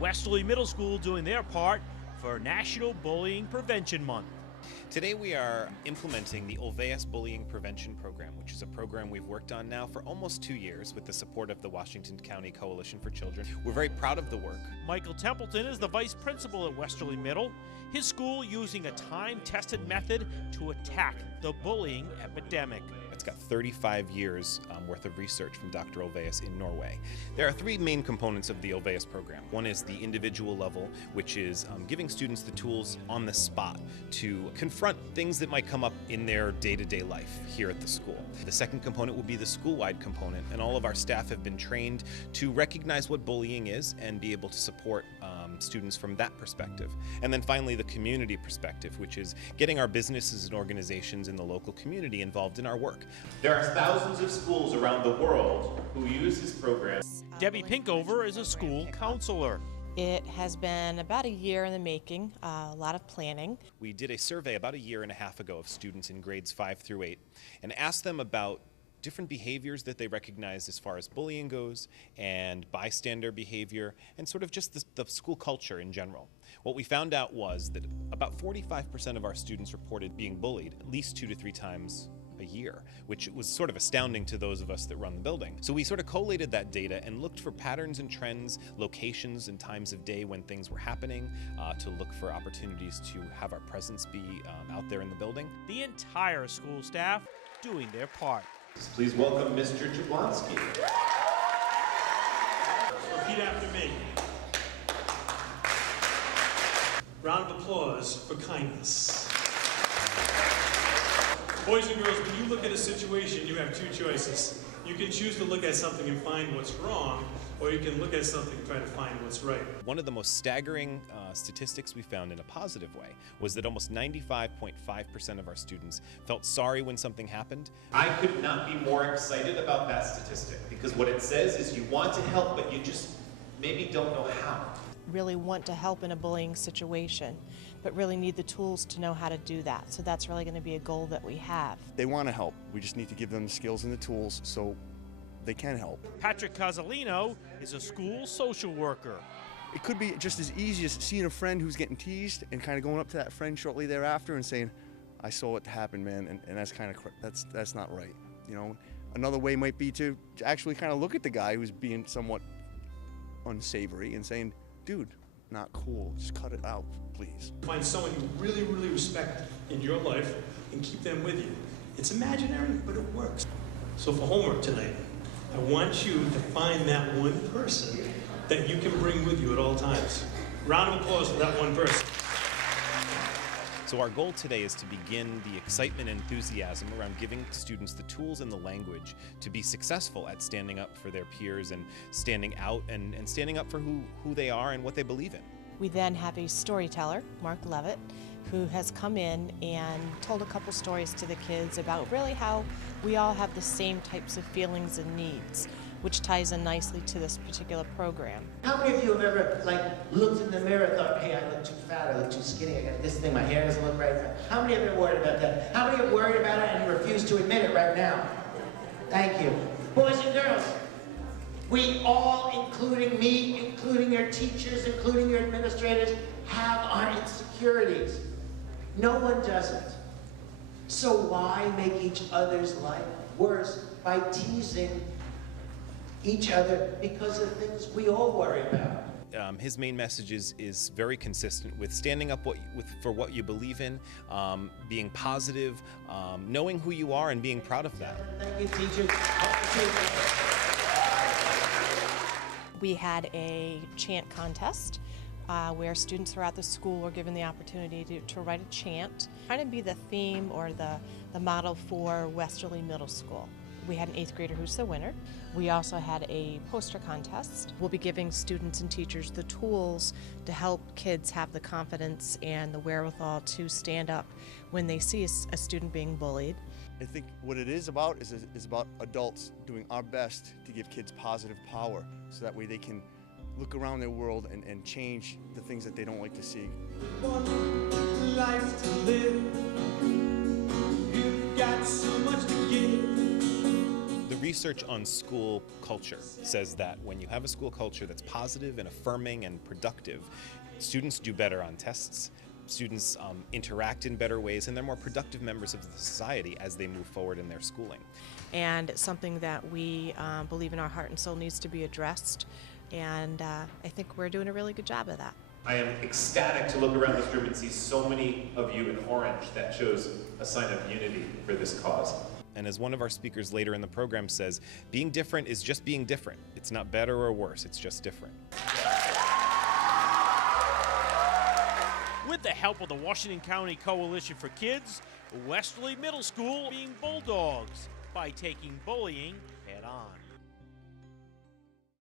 Westerly Middle School doing their part for National Bullying Prevention Month. Today we are implementing the Ulvaeus Bullying Prevention Program, which is a program we've worked on now for almost 2 years with the support of the Washington County Coalition for Children. We're very proud of the work. Michael Templeton is the vice principal at Westerly Middle, his school using a time-tested method to attack the bullying epidemic. It's got 35 years worth of research from Dr. Ulvaeus in Norway. There are 3 main components of the Ulvaeus program. One is the individual level, which is giving students the tools on the spot to confront things that might come up in their day-to-day life here at the school. The second component will be the school-wide component, and all of our staff have been trained to recognize what bullying is and be able to support students from that perspective. And then finally, the community perspective, which is getting our businesses and organizations in the local community involved in our work. There are thousands of schools around the world who use this program. Debbie Pinkover is a school counselor. It has been about a year in the making, a lot of planning. We did a survey about 1.5 years ago of students in grades 5 through 8 and asked them about different behaviors that they recognized as far as bullying goes and bystander behavior and sort of just the school culture in general. What we found out was that about 45% of our students reported being bullied at least 2 to 3 times a year, which was sort of astounding to those of us that run the building. So we sort of collated that data and looked for patterns and trends, locations and times of day when things were happening, to look for opportunities to have our presence be out there in the building. The entire school staff doing their part. Please welcome Mr. Jablonski. Repeat after me. Round of applause for kindness. Boys and girls, when you look at a situation, you have 2 choices. You can choose to look at something and find what's wrong, or you can look at something and try to find what's right. One of the most staggering statistics we found in a positive way was that almost 95.5% of our students felt sorry when something happened. I could not be more excited about that statistic because what it says is you want to help, but you just maybe don't know how. Really want to help in a bullying situation, but really need the tools to know how to do that. So that's really going to be a goal that we have. They want to help. We just need to give them the skills and the tools so they can help. Patrick Casalino is a school social worker. It could be just as easy as seeing a friend who's getting teased and kind of going up to that friend shortly thereafter and saying, I saw what happened, man, and that's kind of, that's not right. You know, another way might be to actually kind of look at the guy who's being somewhat unsavory and saying, dude, not cool, just cut it out, please. Find someone you really, really respect in your life and keep them with you. It's imaginary, but it works. So for homework tonight, I want you to find that one person that you can bring with you at all times. Round of applause for that one person. So our goal today is to begin the excitement and enthusiasm around giving students the tools and the language to be successful at standing up for their peers and standing out and standing up for who they are and what they believe in. We then have a storyteller, Mark Levitt, who has come in and told a couple stories to the kids about really how we all have the same types of feelings and needs, which ties in nicely to this particular program. How many of you have ever looked in the mirror and thought, hey, I look too fat, I look too skinny, I got this thing, my hair doesn't look right? How many have been worried about that? How many are worried about it and refuse to admit it right now? Thank you. Boys and girls, we all, including me, including your teachers, including your administrators, have our insecurities. No one doesn't. So why make each other's life worse by teasing each other because of things we all worry about? His main message is very consistent with standing up for what you believe in, being positive, knowing who you are and being proud of that. Thank you, teachers. We had a chant contest where students throughout the school were given the opportunity to write a chant, trying to be the theme or the model for Westerly Middle School. We had an 8th grader who's the winner. We also had a poster contest. We'll be giving students and teachers the tools to help kids have the confidence and the wherewithal to stand up when they see a student being bullied. I think what it is about is about adults doing our best to give kids positive power so that way they can look around their world and change the things that they don't like to see. One life to live. You've got so much to give. The research on school culture says that when you have a school culture that's positive and affirming and productive, students do better on tests, students interact in better ways, and they're more productive members of the society as they move forward in their schooling. And it's something that we believe in our heart and soul needs to be addressed, and I think we're doing a really good job of that. I am ecstatic to look around this room and see so many of you in orange. That shows a sign of unity for this cause. And as one of our speakers later in the program says, being different is just being different. It's not better or worse, it's just different. With the help of the Washington County Coalition for Kids, Westerly Middle School being bulldogs by taking bullying head on.